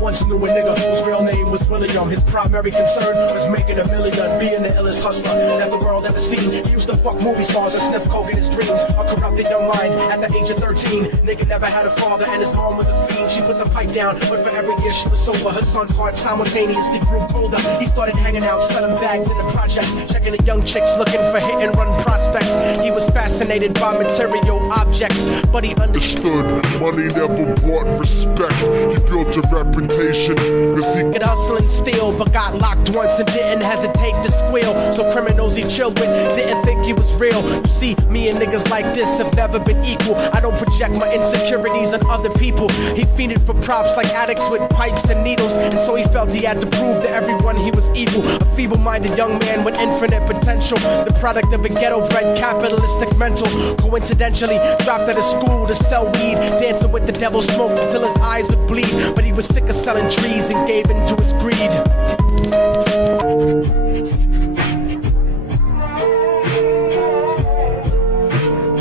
Once knew a nigga whose real name was William. His primary concern was making $1 million, being the illest hustler that the world ever seen. He used to fuck movie stars and sniff coke in his dreams. A corrupted young mind at the age of 13. Nigga never had a father and his mom was a fiend. She put the pipe down, but for every year she was sober. Her son's heart simultaneously grew colder. He started hanging out, selling bags in the projects, checking the young chicks looking for hit and run prospects. He was fascinated by material objects, but he understood money never bought respect. He built a reputation cause he could hustle and steal, but got locked once and didn't hesitate to squeal. So criminals he chilled with didn't think he was real. You see, me and niggas like this have never been equal. I don't project my insecurities on other people. He fiended for props like addicts with pipes and needles, and so he felt he had to prove to everyone he was evil. A feeble-minded young man with infinite potential, the product of a ghetto-bred capitalistic mental. Coincidentally, dropped out of school to sell weed, dancing with the devil, smoked until his eyes would bleed. But he was sick of selling trees and gave in to his greed.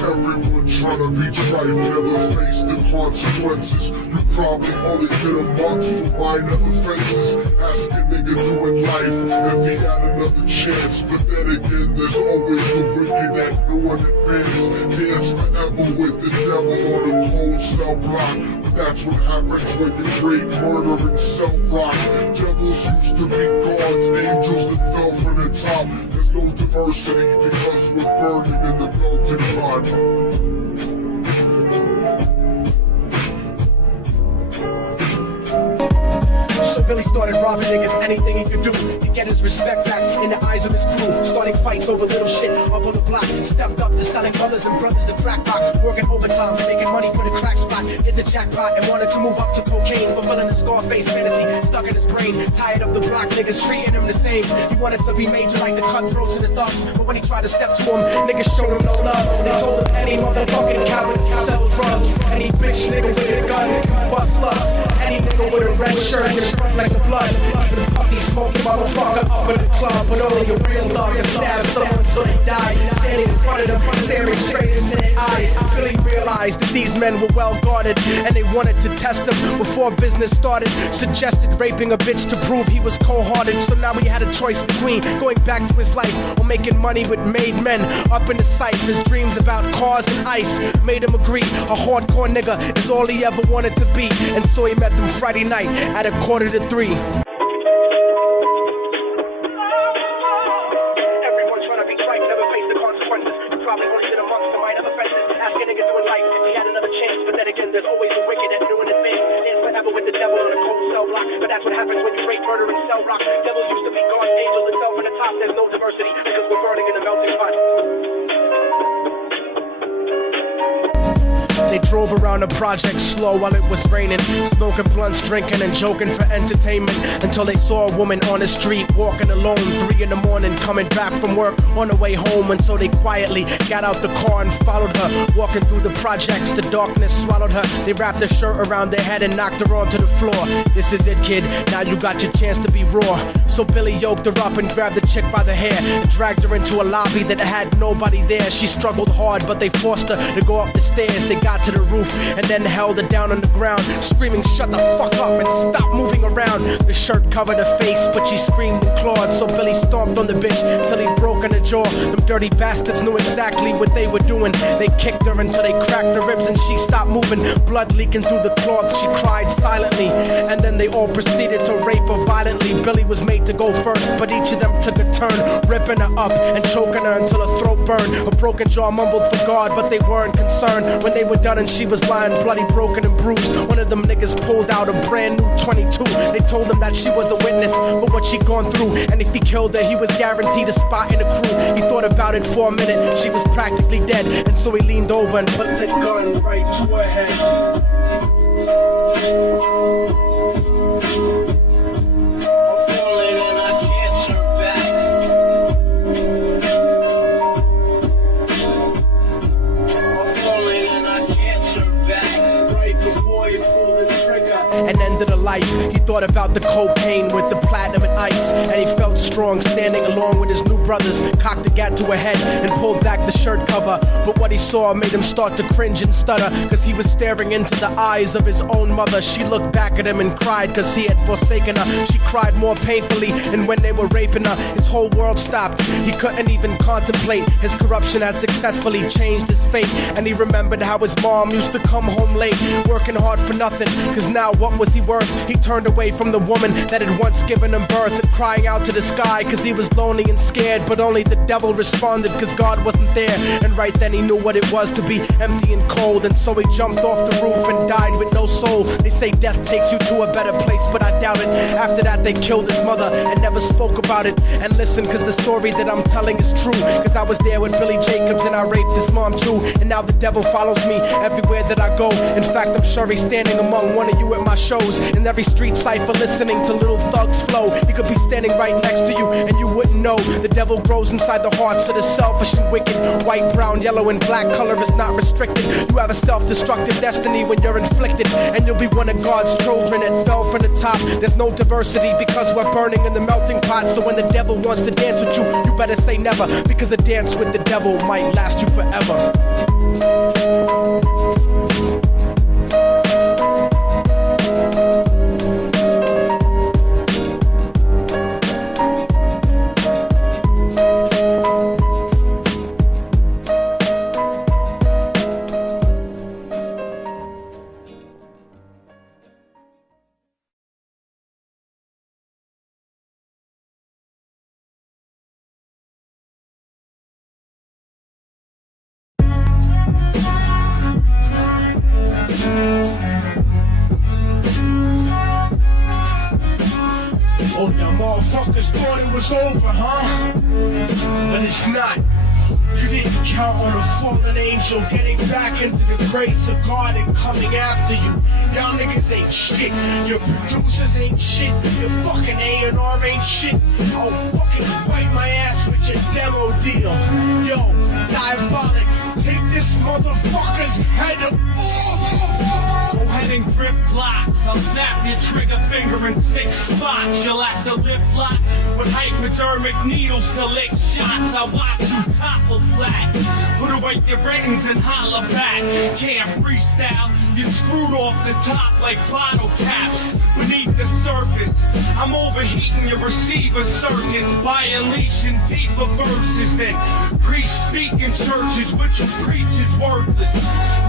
Everyone tryna be trite, never face the consequences. You probably only get a month for minor offenses. Ask a nigga doing life if he had another chance. But then again, there's always the wicked that know in advance. Dance forever with the devil on a cold cell block. But that's what happens when you rape, murder, and sell rock. Devils used to be gods, angels that fell from the top. There's no diversity because we're burning in the melting pot. So Billy started robbing niggas anything he could do to get his respect back in the eyes of his crew. Starting fights over little shit up on the block. Stepped up to selling brothers and brothers the crack rock. Working overtime, making money for the crack spot. Hit the jackpot and wanted to move up to cocaine. Fulfilling the Scarface fantasy stuck in his brain. Tired of the block niggas treating him the same. He wanted to be major like the cutthroats and the thugs. But when he tried to step to him, niggas showed him no love. They told him any motherfucking coward can sell drugs. Any bitch nigga with a gun, bust slugs. Any nigga with a red shirt in front like the blood. Even puppy smoking motherfucker up in the club. But only a real dog can stab someone till they die. Standing in front of them, staring straight into their eyes. Billy realized that these men were well guarded, and they wanted to test him before business started. Suggested raping a bitch to prove he was cold-hearted. So now he had a choice between going back to his life or making money with made men. Up in the sight, his dreams about cars and ice made him agree a hardcore nigga is all he ever wanted to be. And so he met them Friday night at 2:45. Everyone trying to be trite, never face the consequences. You probably won't shit amongst the minor offenses. Ask a nigga doing life if he had another chance. But then again, there's always the wicked that doing his thing. Dance forever with the devil on a cold cell block. But that's what happens when you rape, murder, and sell rock. Devils used to be gods, angels that fell from the top. There's no diversity because we're burning in a melting pot. They drove around the project slow while it was raining, smoking blunts, drinking and joking for entertainment, until they saw a woman on the street walking alone, 3 in the morning, coming back from work on the way home. And so they quietly got out the car and followed her, walking through the projects. The darkness swallowed her. They wrapped her shirt around their head and knocked her onto the floor. This is it, kid, now you got your chance to be raw. So Billy yoked her up and grabbed the chick by the hair and dragged her into a lobby that had nobody there. She struggled hard, but they forced her to go up the stairs. They got to the roof and then held her down on the ground, screaming, "Shut the fuck up and stop moving around." The shirt covered her face, but she screamed and clawed. So Billy stomped on the bitch till he broke in her jaw. Them dirty bastards knew exactly what they were doing. They kicked her until they cracked her ribs and she stopped moving. Blood leaking through the cloth, she cried silently. And then they all proceeded to rape her violently. Billy was made to go first, but each of them took a turn, ripping her up and choking her until her throat burned. Her broken jaw mumbled for God, but they weren't concerned. When they were done and she was lying bloody, broken and bruised, one of them niggas pulled out a brand new 22. They told him that she was a witness for what she'd gone through, and if he killed her, he was guaranteed a spot in the crew. He thought about it for a minute, she was practically dead, and so he leaned over and put the gun right to her head. boy pulled the trigger and ended a life. He thought about the cocaine with the platinum and ice, and he felt strong standing along with his new brothers. Cocked the gat to her head and pulled back the shirt cover, but what he saw made him start to cringe and stutter, cause he was staring into the eyes of his own mother. She looked back at him and cried cause he had forsaken her. She cried more painfully, and when they were raping her, his whole world stopped. He couldn't even contemplate. His corruption had successfully changed his fate, and he remembered how his mom used to come home late, working hard for nothing, cause now what was he worth? He turned away from the woman that had once given him birth, crying out to the sky cause he was lonely and scared, but only the devil responded cause God wasn't there. And right then he knew what it was to be empty and cold, and so he jumped off the roof and died with no soul. They say death takes you to a better place, but I doubt it. After that they killed his mother and never spoke about it. And listen, cause the story that I'm telling is true, cause I was there with Billy Jacobs and I raped his mom too. And now the devil follows me everywhere that I go. In fact, I'm sure he's standing among one of you at my shows, in every street cipher listening to Little Thug's flow. He could be standing right next to you and you wouldn't know. The devil grows inside the hearts of the selfish and wicked. White, brown, yellow, and black color is not restricted. You have a self-destructive destiny when you're inflicted, and you'll be one of God's children that fell from the top. There's no diversity because we're burning in the melting pot. So when the devil wants to dance with you, you better say never, because a dance with the devil might last you forever. Oh, y'all motherfuckers thought it was over, huh? But it's not. You didn't count on a fallen angel getting back into the grace of God and coming after you. Y'all niggas ain't shit. Your producers ain't shit. Your fucking A&R ain't shit. I'll fucking wipe my ass with your demo deal. Yo, diabolic. Take this motherfucker's head off. Go ahead and grip blocks. I'll snap your trigger finger in 6 spots. You'll have to lip lock with hypodermic needles to lick shots. I watch you topple flat. Put away your ratings and holler back. Can't freestyle. You're screwed off the top like bottle caps. Beneath the surface, I'm overheating your receiver circuits by unleashing deeper verses than priests speak in churches. What you preach is worthless.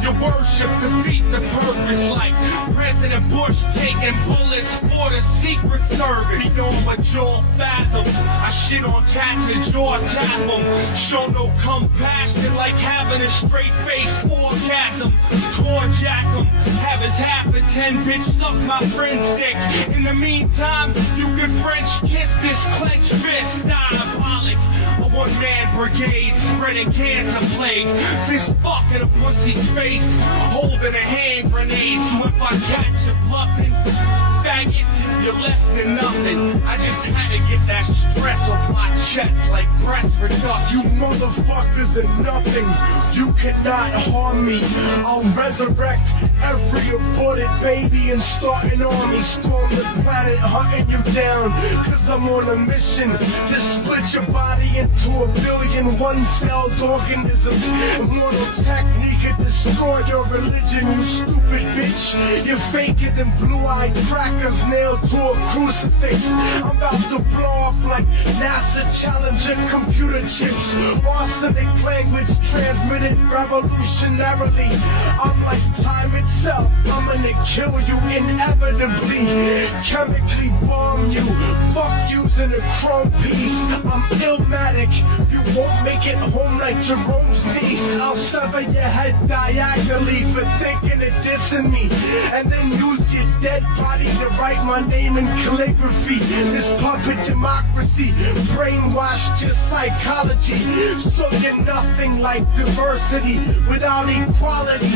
Your worship defeat the purpose, like President Bush taking bullets for the Secret Service. Beyond what you'll fathom, I shit on cats and jaw tap them. Show no compassion like having a straight face orgasm. Tour jack them, have his half a 10 bitch suck my friend's dick. In the meantime, you could French kiss this clenched fist. Diabolic, a one-man brigade spreading cancer plague. Fist fucking a pussy's face, holding a hand grenade. So if I catch you bluffing, faggot, you're less than nothing. I just had to get that stress off my chest like breast reduction. You motherfuckers are nothing. You cannot harm me. I'll resurrect every aborted baby and start an army. Storm the planet hunting you down, cause I'm on a mission to split your body into 1 billion one-celled organisms. Immortal technique could destroy your religion, you stupid bitch. You're faker than blue-eyed crackers nailed to a crucifix. I'm about to blow up like NASA Challenger computer chips. Arsenic language transmitted revolutionarily. I'm like time itself. I'm gonna kill you inevitably. Chemically bomb you. Fuck using a chrome piece. I'm illmatic. You won't make it home like Jerome's niece. I'll sever your head diagonally for thinking of dissing me, and then use your dead body to write my name in calligraphy. This puppet democracy brainwashed your psychology, so you're nothing like diversity without equality.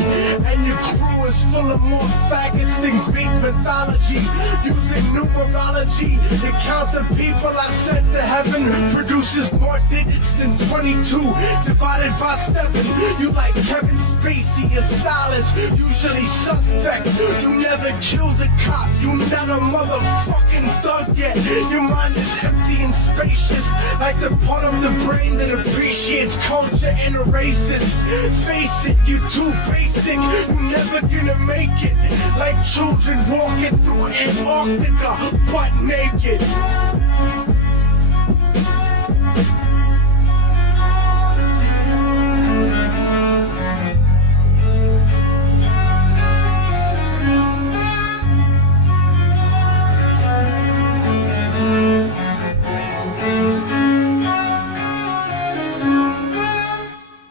And your crew is full of more faggots than Greek mythology. Using numerology to count the people I sent to heaven produces more digits than 22 divided by 7. You like Kevin Spacey, your style is usually suspect. You never killed a cop, you not a motherfucking thug yet. Your mind is empty and spacious, like the part of the brain that appreciates culture and a racist. Face it, you too basic, you never gonna make it. Like children walking through Antarctica butt naked.